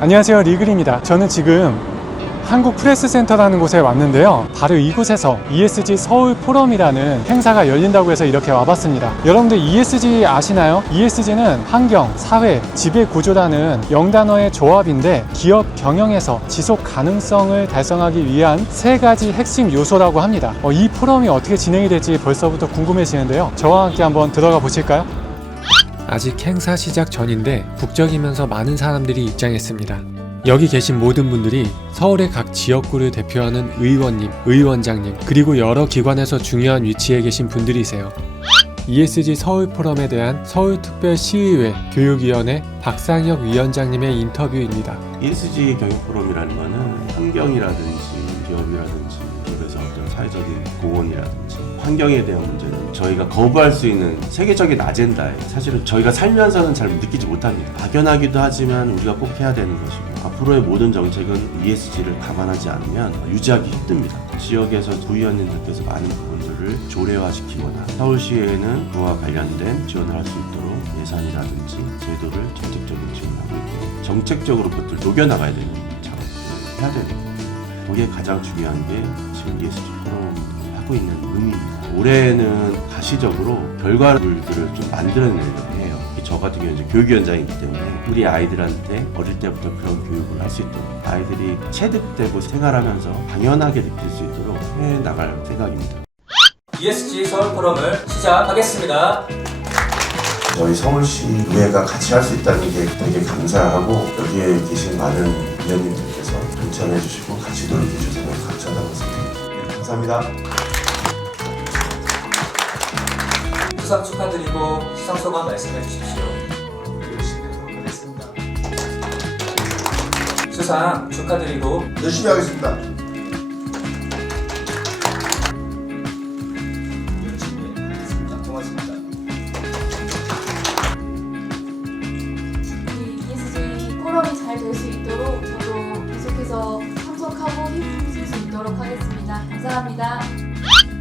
안녕하세요, 리글입니다. 저는 지금 한국프레스센터라는 곳에 왔는데요, 바로 이곳에서 ESG 서울 포럼이라는 행사가 열린다고 해서 이렇게 와봤습니다. 여러분들 ESG 아시나요? ESG는 환경, 사회, 지배구조라는 0단어의 조합인데 기업 경영에서 지속 가능성을 달성하기 위한 3가지 핵심 요소라고 합니다. 이 포럼이 어떻게 진행이 될지 벌써부터 궁금해지는데요, 저와 함께 한번 들어가 보실까요? 아직 행사 시작 전인데 북적이면서 많은 사람들이 입장했습니다. 여기 계신 모든 분들이 서울의 각 지역구를 대표하는 의원님, 의원장님, 그리고 여러 기관에서 중요한 위치에 계신 분들이세요. ESG 서울 포럼에 대한 서울특별시의회 교육위원회 박상혁 위원장님의 인터뷰입니다. ESG 경영 포럼이라는 거는 환경이라든지 기업이라든지 그래서 어떤 사회적인 공헌이라든지 환경에 대한 문제는 저희가 거부할 수 있는 세계적인 아젠다에 사실은 저희가 살면서는 잘 느끼지 못합니다. 막연하기도 하지만 우리가 꼭 해야 되는 것이고 앞으로의 모든 정책은 ESG를 감안하지 않으면 유지하기 힘듭니다. 지역에서 구의원님들께서 많은 부분들을 조례화시키거나 서울시에는 그와 관련된 지원을 할 수 있도록 예산이라든지 제도를 정책적으로 지원하고 있고 정책적으로 그것들을 녹여나가야 되는 작업을 해야 됩니다. 그게 가장 중요한 게 지금 ESG 포럼을 하고 있는 의미입니다. 올해는 가시적으로 결과물들을 좀 만들어내려고 해요. 저 같은 경우는 이제 교육위원장이기 때문에 우리 아이들한테 어릴 때부터 그런 교육을 할 수 있도록 아이들이 체득되고 생활하면서 당연하게 느낄 수 있도록 해나갈 생각입니다. ESG 서울 포럼을 시작하겠습니다. 저희 서울시 의회가 같이 할 수 있다는 게 되게 감사하고 여기에 계신 많은 위원님들께서 동참해 주시고 같이 노력해 주셔서 너무 감사하다고 생각합니다. 네, 감사합니다. 수상 축하드리고 수상 소감 말씀해 주십시오. 열심히 하도록 하겠습니다. 수상 축하드리고 열심히 하겠습니다. 열심히 하겠습니다. 고맙습니다. 이 ESG 포럼이 잘 될 수 있도록 저도 계속해서 참석하고 힘쓸 수 있도록 하겠습니다. 감사합니다.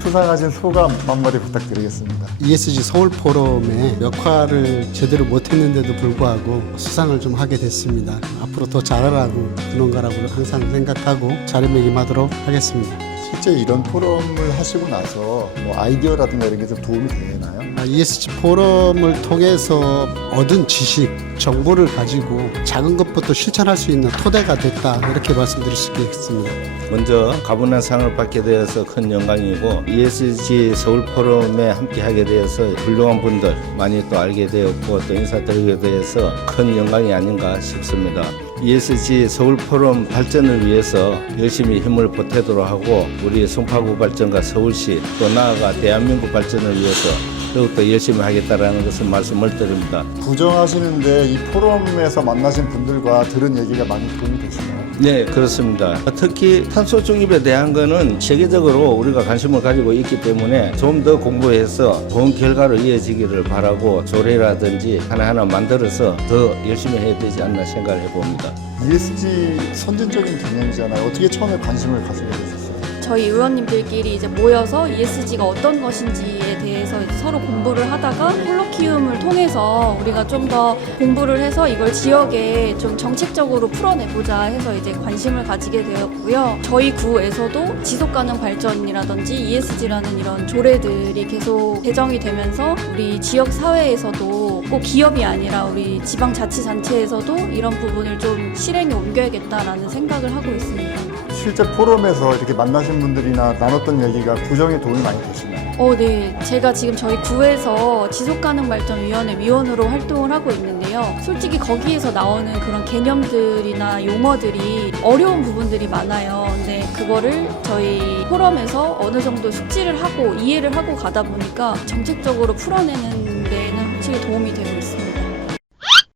수상하신 소감 한마디 부탁드리겠습니다. ESG 서울 포럼의 역할을 제대로 못했는데도 불구하고 수상을 좀 하게 됐습니다. 앞으로 더 잘하라고 그런 거라고 항상 생각하고 자리매김하도록 하겠습니다. 실제 이런 포럼을 하시고 나서 뭐 아이디어라든가 이런 게 좀 도움이 되나요? ESG 포럼을 통해서 얻은 지식, 정보를 가지고 작은 것부터 실천할 수 있는 토대가 됐다, 이렇게 말씀드릴 수 있겠습니다. 먼저 가분한 상을 받게 되어서 큰 영광이고 ESG 서울 포럼에 함께하게 되어서 훌륭한 분들 많이 또 알게 되었고 또 인사드리게 되어서 큰 영광이 아닌가 싶습니다. ESG 서울 포럼 발전을 위해서 열심히 힘을 보태도록 하고 우리 송파구 발전과 서울시 또 나아가 대한민국 발전을 위해서 더욱더 열심히 하겠다라는 것을 말씀을 드립니다. 구정하시는데 이 포럼에서 만나신 분들과 들은 얘기가 많이 도움이 되시나요? 네, 그렇습니다. 특히 탄소 중립에 대한 거는 세계적으로 우리가 관심을 가지고 있기 때문에 좀 더 공부해서 좋은 결과로 이어지기를 바라고 조례라든지 하나하나 만들어서 더 열심히 해야 되지 않나 생각을 해봅니다. ESG 선진적인 개념이잖아요. 어떻게 처음에 관심을 가지게 되셨어요? 저희 의원님들끼리 이제 모여서 ESG가 어떤 것인지에 대해서 이제 서로 공부를 하다가 콜로키움을 통해서 우리가 좀 더 공부를 해서 이걸 지역에 좀 정책적으로 풀어내보자 해서 이제 관심을 가지게 되었고요. 저희 구에서도 지속가능 발전이라든지 ESG라는 이런 조례들이 계속 제정이 되면서 우리 지역 사회에서도 꼭 기업이 아니라 우리 지방자치단체에서도 이런 부분을 좀 실행에 옮겨야겠다라는 생각을 하고 있습니다. 실제 포럼에서 이렇게 만나신 분들이나 나눴던 얘기가 구정에 도움이 많이 되시나요? 네. 제가 지금 저희 구에서 지속가능발전위원회 위원으로 활동을 하고 있는데요. 솔직히 거기에서 나오는 그런 개념들이나 용어들이 어려운 부분들이 많아요. 근데 그거를 저희 포럼에서 어느 정도 숙지를 하고 이해를 하고 가다 보니까 정책적으로 풀어내는 데는 확실히 도움이 되고 있습니다.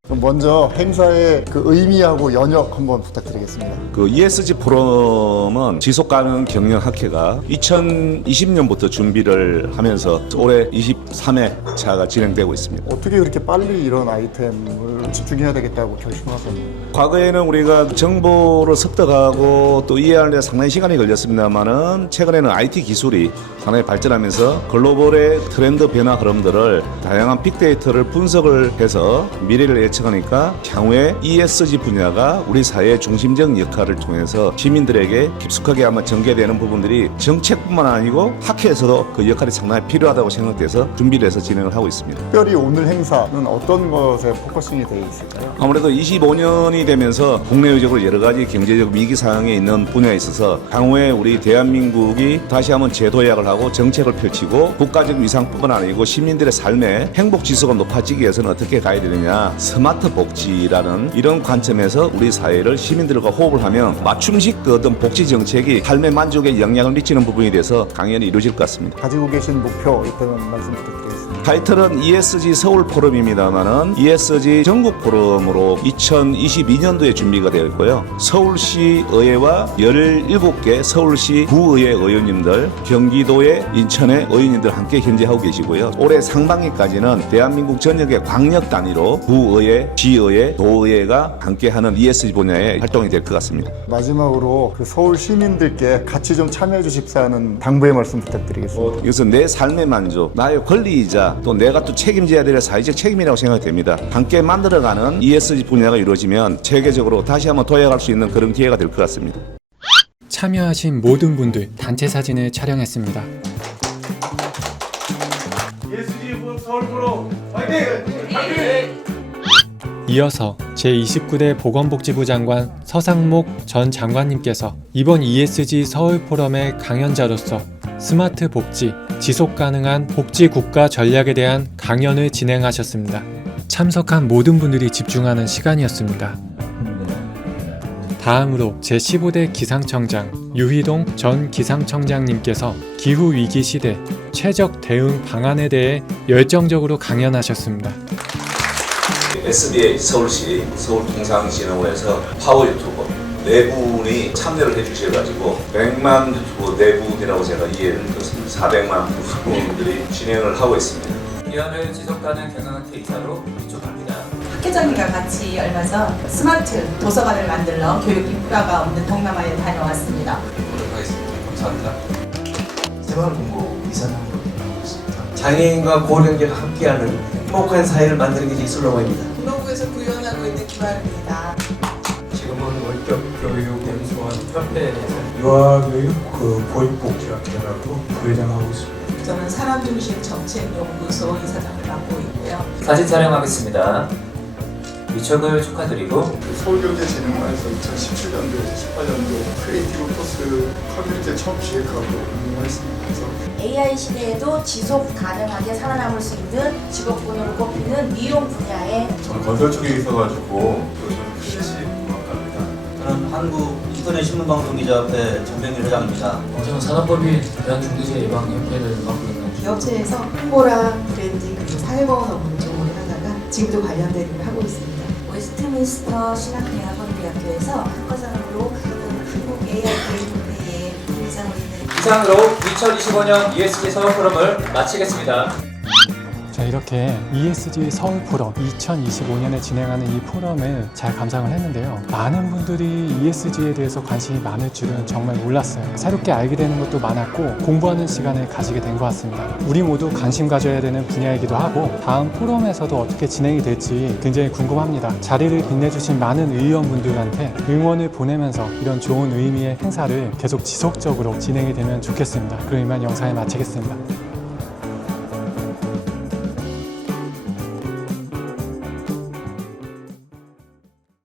그럼 먼저 행사의 그 의미하고 연역 한번 부탁드리겠습니다. 그 ESG 포럼은 지속가능 경영학회가 2020년부터 준비를 하면서 올해 23회차가 진행되고 있습니다. 어떻게 그렇게 빨리 이런 아이템을 집중해야 되겠다고 결심하셨나요? 과거에는 우리가 정보를 습득하고 또 이해하는 데 상당히 시간이 걸렸습니다만은 최근에는 IT 기술이 상당히 발전하면서 글로벌의 트렌드 변화 흐름들을 다양한 빅데이터를 분석을 해서 미래를 거쳐가니까 향후에 ESG 분야가 우리 사회의 중심적 역할을 통해서 시민들에게 깊숙하게 아마 전개되는 부분들이 정책뿐만 아니고 학회에서도 그 역할이 상당히 필요하다고 생각돼서 준비를 해서 진행을 하고 있습니다. 특별히 오늘 행사는 어떤 것에 포커싱이 되어 있을까요? 아무래도 25년이 되면서 국내외적으로 여러 가지 경제적 위기 상황에 있는 분야에 있어서 향후에 우리 대한민국이 다시 한번 재도약을 하고 정책을 펼치고 국가적 위상뿐만 아니고 시민들의 삶의 행복 지수가 높아지기 위해서는 어떻게 가야 되느냐, 스마트 복지라는 이런 관점에서 우리 사회를 시민들과 호흡을 하면 맞춤식 그 어떤 복지 정책이 삶의 만족에 영향을 미치는 부분에 대해서 강연이 이루어질 것 같습니다. 가지고 계신 목표 있다면 말씀 부탁드리겠습니다. 타이틀은 ESG 서울 포럼입니다만은 ESG 전국 포럼으로 2022년도에 준비가 되어 있고요. 서울시 의회와 17개 서울시 구의회 의원님들, 경기도의 인천의 의원님들 함께 현재 하고 계시고요. 올해 상반기까지는 대한민국 전역의 광역 단위로 구의회, 시의회, 도의회가 함께하는 ESG 분야의 활동이 될 것 같습니다. 마지막으로 그 서울 시민들께 같이 좀 참여해 주십사 하는 당부의 말씀 부탁드리겠습니다. 이것은 내 삶의 만족, 나의 권리이자 또 내가 또 책임져야 될 사회적 책임이라고 생각이 됩니다. 함께 만들어가는 ESG 분야가 이루어지면 체계적으로 다시 한번 도약할 수 있는 그런 기회가 될 것 같습니다. 참여하신 모든 분들 단체 사진을 촬영했습니다. 이어서 제29대 보건복지부 장관 서상목 전 장관님께서 이번 ESG 서울 포럼의 강연자로서 스마트 복지, 지속 가능한 복지 국가 전략에 대한 강연을 진행하셨습니다. 참석한 모든 분들이 집중하는 시간이었습니다. 다음으로 제15대 기상청장 유희동 전 기상청장님께서 기후위기 시대 최적 대응 방안에 대해 열정적으로 강연하셨습니다. SBA 서울시 서울통상진흥원에서 파워 유튜버 4분이 참여를 해주셔가지고 100만 유튜버 4분이라고 제가 이해를 했습니다. 400만 유튜버분들이 진행을 하고 있습니다. 기원을 지속가능 경영 데이터로 위촉합니다. 학회장님과 같이 얼마 전 스마트 도서관을 만들러 교육 인프라가 없는 동남아에 다녀왔습니다. 노력하겠습니다. 감사합니다. 생활공고 이사장으로 일하고 있습니다. 장애인과 고령자가 함께하는 행복한 사회를 만드는 게 제 슬로건입니다. 문화부에서 구현하고 있는 김아입니다. 지금은 원격 교육 연수원 협회에서 유아교육 보육복지학회라고 부회장하고 있습니다. 저는 사람중심 정책연구소 이사장을 맡고 있고요. 사진 촬영하겠습니다. 위촉을 축하드리고 서울경제진흥원에서 2017년도, 2018년도 크리에이티브 포스 커뮤니티 처음 기획하고 운영했습니다. 그래서 AI 시대에도 지속 가능하게 살아남을 수 있는 직업군으로 꼽히는 미용 분야에 저는 건설 쪽에 있어가지고 또 저는 PLC 공학과입니다. 저는 한국 인터넷 신문방송기자협회 전병일 회장입니다. 저는 산업법인 대한중대재 예방협회를 맡고 있는 기업체에서 홍보랑 브랜딩 그리고 사회보험 업무 쪽으로 하다가 지금도 관련된 일을 하고 있습니다. 웨스트민스터 신학대학원대학교에서 학과장으로 한국 AI 교육협회의 부회장을 있는 이상으로 2025년 ESG 서울 포럼을 마치겠습니다. 자, 이렇게 ESG 서울 포럼 2025년에 진행하는 이 포럼을 잘 감상을 했는데요. 많은 분들이 ESG에 대해서 관심이 많을 줄은 정말 몰랐어요. 새롭게 알게 되는 것도 많았고 공부하는 시간을 가지게 된 것 같습니다. 우리 모두 관심 가져야 되는 분야이기도 하고 다음 포럼에서도 어떻게 진행이 될지 굉장히 궁금합니다. 자리를 빛내주신 많은 의원분들한테 응원을 보내면서 이런 좋은 의미의 행사를 계속 지속적으로 진행이 되면 좋겠습니다. 그럼 이만 영상을 마치겠습니다.